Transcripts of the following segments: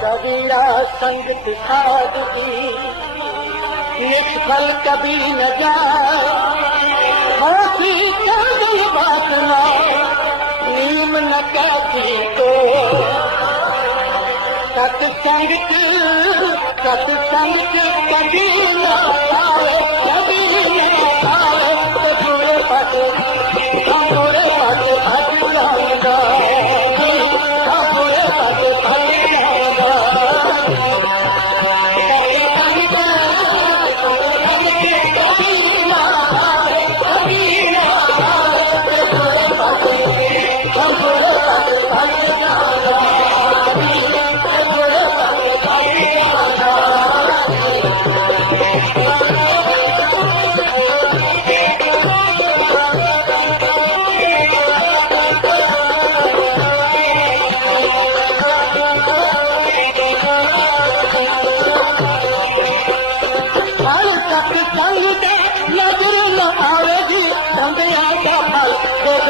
कबीरा संगत साध की निष्फल कभी न जाए, होती चंदन वासना नीम न कहती को। सत्संग कभी न आए, कभी न आए तो बुरे पद बुरे पद भज जाएगा, बुरे पद भज जाएगा।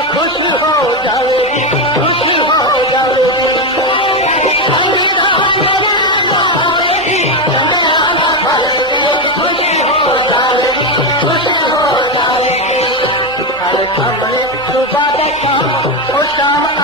खुश हो जाएगी, खुश हो जाएगी, खुश हो जाएगी। हर समय सुबह शाम